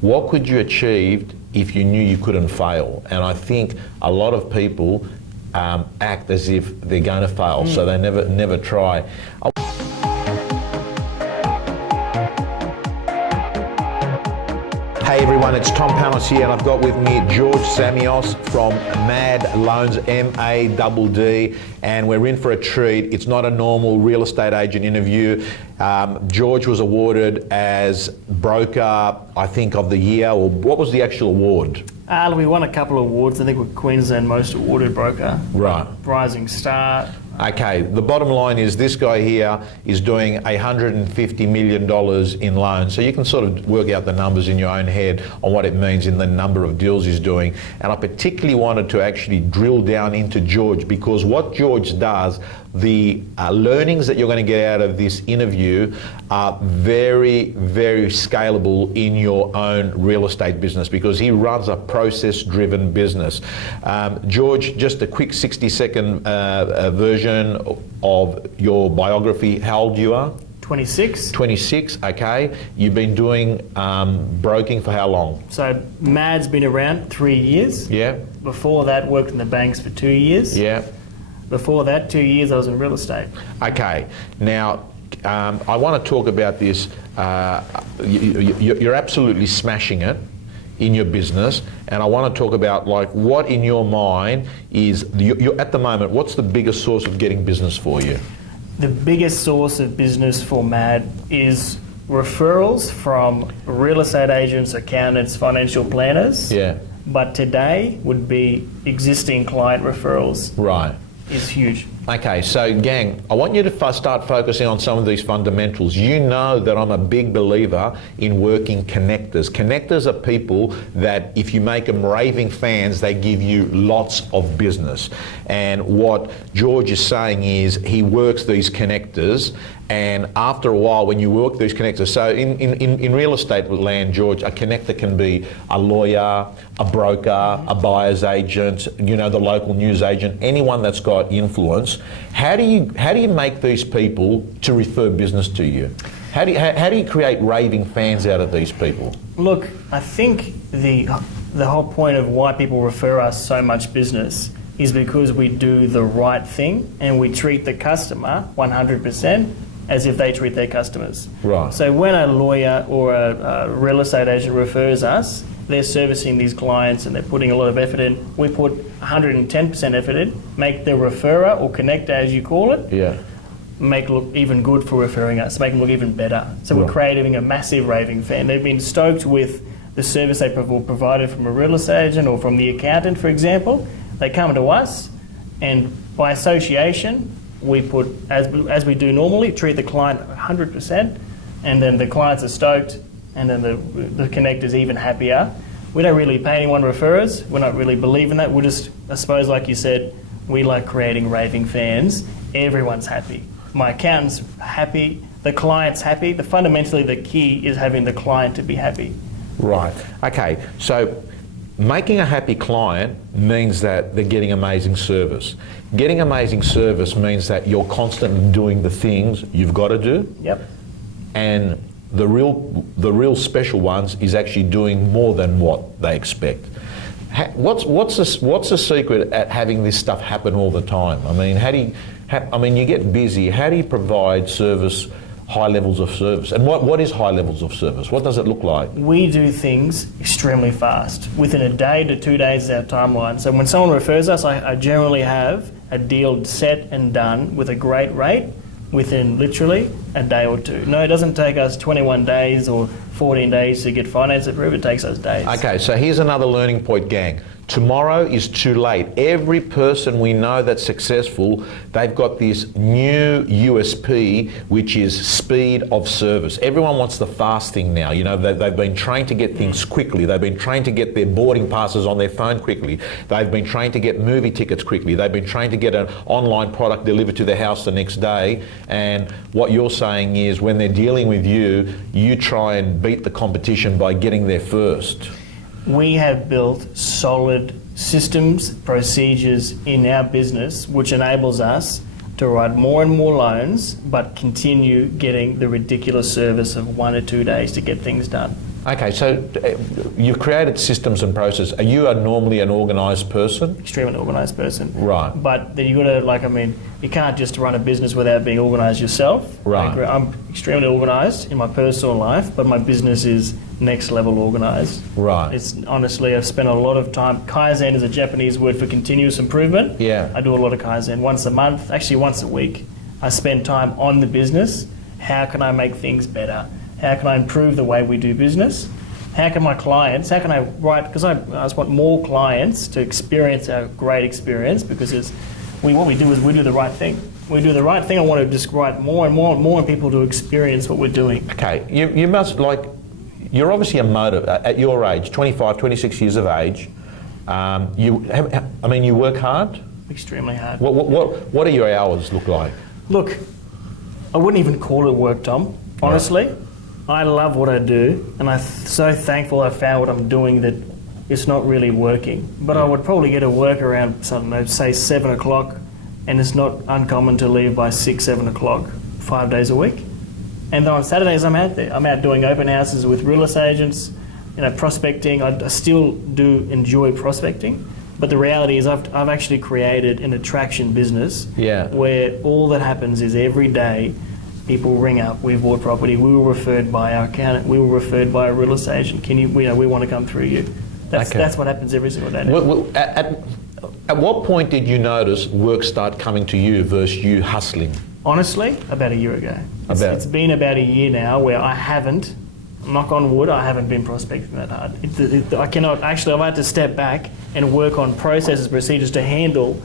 what could you achieve if you knew you couldn't fail? And I think a lot of people act as if they're going to fail, so they never try. Hey everyone, it's Panos here, and I've got with me George Samios from MAD Loans, MADD, and we're in for a treat. It's not a normal real estate agent interview. George was awarded as Broker, I think, of the Year, or what was the actual award? We won a couple of awards. I think we're Queensland Most Awarded Broker. Right. Rising Star. Okay, the bottom line is this guy here is doing $150 million in loans. So you can sort of work out the numbers in your own head on what it means in the number of deals he's doing. And I particularly wanted to actually drill down into George, because what George does, the learnings that you're going to get out of this interview are very, very scalable in your own real estate business, because he runs a process-driven business. George, just a quick 60-second version of your biography. How old you are? 26. 26, okay. You've been doing broking for how long? So MAD's been around 3 years. Yeah. Before that, worked in the banks for 2 years. Yeah. Before that, 2 years I was in real estate. Okay. Now, I want to talk about this. You're absolutely smashing it in your business, and I want to talk about, like, what in your mind is, you're at the moment, what's the biggest source of getting business for you? The biggest source of business for MAD is referrals from real estate agents, accountants, financial planners. Yeah. But today would be existing client referrals. Right. Is huge. Okay, so gang, I want you to start focusing on some of these fundamentals. You know that I'm a big believer in working connectors. Connectors are people that if you make them raving fans, they give you lots of business. And what George is saying is he works these connectors, and after a while when you work these connectors, so in real estate land, George, a connector can be a lawyer, a broker, a buyer's agent, you know, the local news agent, anyone that's got influence. How do you make these people to refer business to you? How do you create raving fans out of these people? Look, I think the whole point of why people refer us so much business is because we do the right thing and we treat the customer 100% as if they treat their customers. Right. So when a lawyer or a real estate agent refers us, they're servicing these clients and they're putting a lot of effort in. We put 110% effort in, make the referrer or connector, as you call it, make look even good for referring us, make them look even better. So we're creating a massive raving fan. They've been stoked with the service they provided from a real estate agent or from the accountant, for example. They come to us, and by association, we put, as we do normally, treat the client 100%, and then the clients are stoked, and then the connector's even happier. We don't really pay anyone referrers. We're not really believing that. We're just, I suppose, like you said, we like creating raving fans. Everyone's happy. My accountant's happy. The client's happy. Fundamentally, the key is having the client to be happy. Right. Okay. So making a happy client means that they're getting amazing service. Getting amazing service means that you're constantly doing the things you've got to do. Yep. And the real special ones is actually doing more than what they expect. What's the secret at having this stuff happen all the time? I mean, you get busy. How do you provide service, high levels of service? And what is high levels of service? What does it look like? We do things extremely fast. Within a day to 2 days is our timeline. So when someone refers us, I generally have a deal set and done with a great rate within literally a day or two. No, it doesn't take us 21 days or 14 days to get finance approved. It takes us days. Okay, so here's another learning point, gang. Tomorrow is too late. Every person we know that's successful, they've got this new USP, which is speed of service. Everyone wants the fast thing now. You know, they've been trained to get things quickly. They've been trained to get their boarding passes on their phone quickly. They've been trained to get movie tickets quickly. They've been trained to get an online product delivered to their house the next day. And what you're saying is when they're dealing with you, you try and beat the competition by getting there first. We have built solid systems, procedures in our business, which enables us to write more and more loans, but continue getting the ridiculous service of 1 or 2 days to get things done. Okay, so you've created systems and processes. Are you normally an organised person? Extremely organised person. Right. But then you got to, you can't just run a business without being organised yourself. Right. I'm extremely organised in my personal life, but my business is next level organised. Right. It's honestly, I've spent a lot of time. Kaizen is a Japanese word for continuous improvement. Yeah. I do a lot of Kaizen once a month, actually once a week. I spend time on the business. How can I make things better? How can I improve the way we do business? How can my clients, because I just want more clients to experience our great experience, because what we do is we do the right thing. We do the right thing. I want to just write more and more and more people to experience what we're doing. Okay, you must, you're obviously a motive at your age, 25, 26 years of age. You work hard? Extremely hard. What do your hours look like? Look, I wouldn't even call it work, Tom. Honestly. Right. I love what I do, and I'm so thankful I found what I'm doing that it's not really working. But I would probably get to work around, say 7 o'clock, and it's not uncommon to leave by 6, 7 o'clock, 5 days a week. And then on Saturdays I'm out there. I'm out doing open houses with real estate agents, prospecting. I still do enjoy prospecting, but the reality is I've actually created an attraction business where all that happens is every day people ring up, we've bought property, we were referred by our accountant, we were referred by a real estate agent, we want to come through you. That's what happens every single day. At what point did you notice work start coming to you versus you hustling? Honestly, about a year ago. It's been about a year now where I haven't, knock on wood, I haven't been prospecting that hard. I've had to step back and work on processes, procedures to handle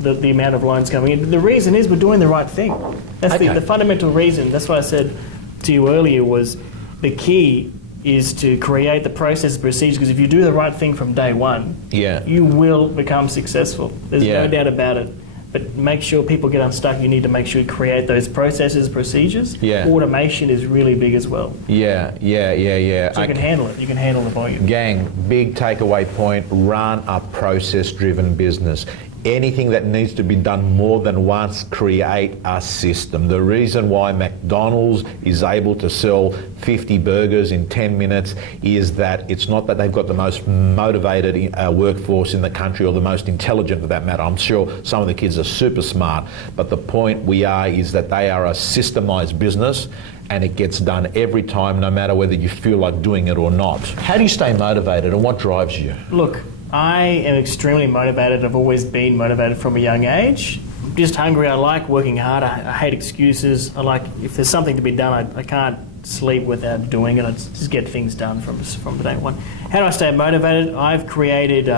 the amount of loans coming in. The reason is we're doing the right thing. That's the fundamental reason. That's what I said to you earlier, was the key is to create the process procedures, because if you do the right thing from day one, you will become successful. There's no doubt about it. But make sure people get unstuck. You need to make sure you create those processes, procedures. Automation is really big as well. So you can handle it. You can handle the volume. Gang, big takeaway point, run a process-driven business. Anything that needs to be done more than once, create a system. The reason why McDonald's is able to sell 50 burgers in 10 minutes is that it's not that they've got the most motivated workforce in the country or the most intelligent for that matter. I'm sure some of the kids are super smart, but the point is that they are a systemized business, and it gets done every time, no matter whether you feel like doing it or not. How do you stay motivated, and what drives you? Look, I am extremely motivated. I've always been motivated from a young age. I'm just hungry. I like working hard. I hate excuses. If there's something to be done, I can't sleep without doing it. I just get things done from the day one. How do I stay motivated? I've created,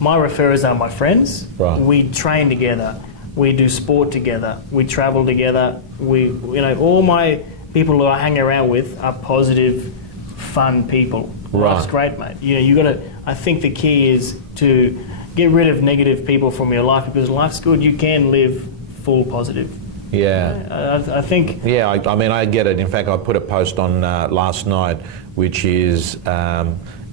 my referrers are my friends. Right. We train together. We do sport together. We travel together. All my people who I hang around with are positive, fun people. Right. Life's great, mate. I think the key is to get rid of negative people from your life, because life's good. You can live full positive. I think. I get it. In fact, I put a post on last night, which is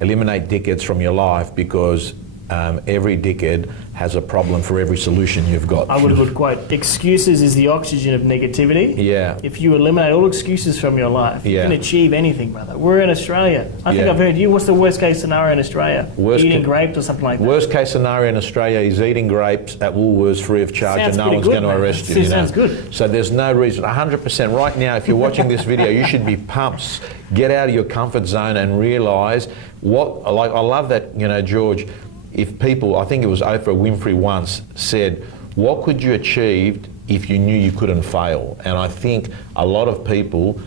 eliminate dickheads from your life, because every dickhead has a problem for every solution you've got. I would have quote, excuses is the oxygen of negativity. If you eliminate all excuses from your life, you can achieve anything, brother. We're in Australia. I think I've heard you. What's the worst case scenario in Australia? Eating grapes or something like that? Worst case scenario in Australia is eating grapes at Woolworths free of charge, and no one's going to arrest you. Sounds good. So there's no reason. 100% right now, if you're watching this video, you should be pumped. Get out of your comfort zone and realise what, I love that, George, if people, I think it was Oprah Winfrey once said, what could you achieve if you knew you couldn't fail? And I think a lot of people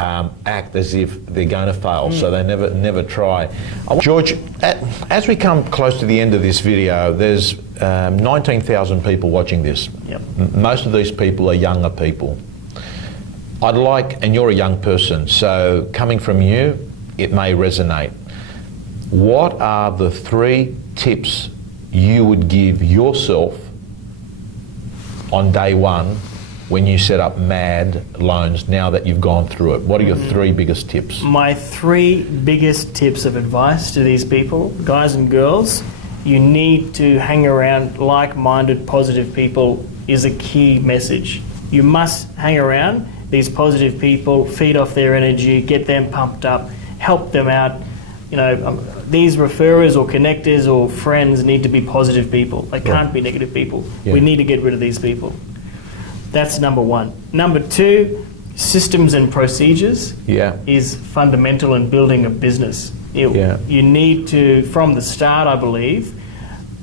act as if they're going to fail, so they never try. George, as we come close to the end of this video, there's 19,000 people watching this. Most of these people are younger people. And you're a young person, so coming from you, it may resonate. What are the 3 tips you would give yourself on day one when you set up MAD loans, now that you've gone through it? What are your 3 biggest tips? My 3 biggest tips of advice to these people, guys and girls, you need to hang around like-minded, positive people is a key message. You must hang around these positive people, feed off their energy, get them pumped up. help them out. You know, these referrers or connectors or friends need to be positive people. They can't be negative people. Yeah. We need to get rid of these people. That's number one. Number two, systems and procedures is fundamental in building a business. You need to, from the start, I believe,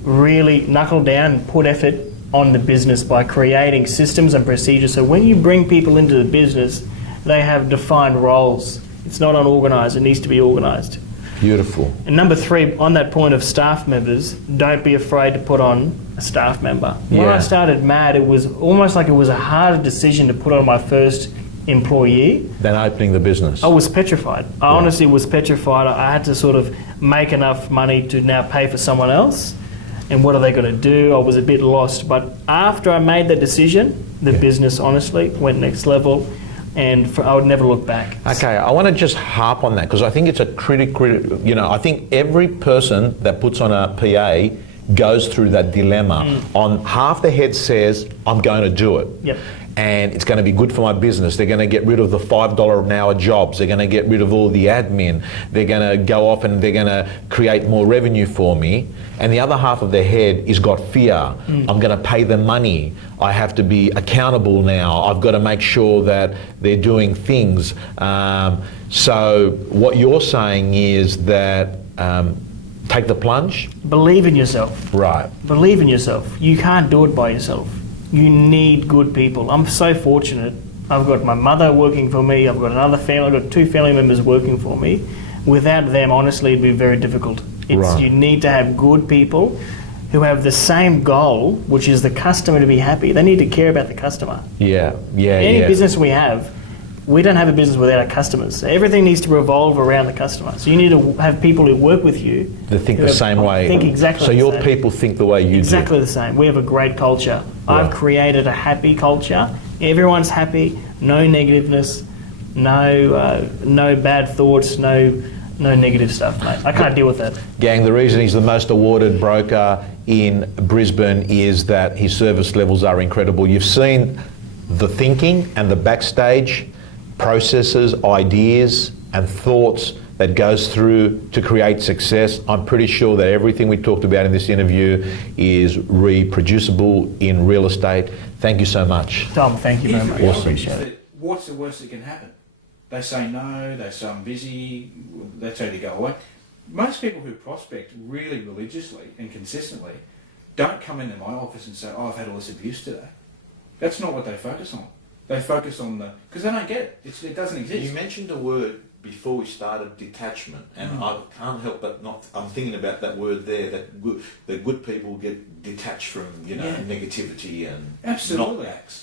really knuckle down and put effort on the business by creating systems and procedures. So when you bring people into the business, they have defined roles. It's not unorganised, it needs to be organised. Beautiful. And number three, on that point of staff members, don't be afraid to put on a staff member. When I started MAD, it was almost like it was a harder decision to put on my first employee than opening the business. I was petrified. I honestly was petrified. I had to sort of make enough money to now pay for someone else. And what are they going to do? I was a bit lost. But after I made that decision, the business honestly went next level. And I would never look back. Okay, I want to just harp on that because I think it's a critical, you know, I think every person that puts on a PA goes through that dilemma. On half the head says, I'm going to do it. Yep. And it's going to be good for my business. They're going to get rid of the $5 an hour jobs. They're going to get rid of all the admin. They're going to go off and they're going to create more revenue for me. And the other half of their head is got fear. I'm going to pay them money. I have to be accountable now. I've got to make sure that they're doing things. So what you're saying is that take the plunge? Believe in yourself. Right. Believe in yourself. You can't do it by yourself. You need good people. I'm so fortunate. I've got my mother working for me. I've got another family. I've got 2 family members working for me. Without them, honestly, it'd be very difficult. You need to have good people who have the same goal, which is the customer to be happy. They need to care about the customer. Any business we have, we don't have a business without our customers. Everything needs to revolve around the customer. So you need to have people who work with you that think the same way. Think exactly so the your same. people think the way you do. Exactly the same. We have a great culture. I've created a happy culture. Everyone's happy. No negativeness. No bad thoughts. No negative stuff, mate. I can't deal with that. Gang, the reason he's the most awarded broker in Brisbane is that his service levels are incredible. You've seen the thinking and the backstage processes, ideas and thoughts that goes through to create success. I'm pretty sure that everything we talked about in this interview is reproducible in real estate. Thank you so much. Tom, thank you very much. Awesome. I appreciate it. What's the worst that can happen? They say no, they say I'm busy, they tell you to go away. Most people who prospect really religiously and consistently don't come into my office and say, oh, I've had all this abuse today. That's not what they focus on. They focus on because they don't get it. It doesn't exist. You mentioned a word before we started, detachment, and I can't help but I'm thinking about that word there, that good people get detached from, negativity and absolutely. knockbacks.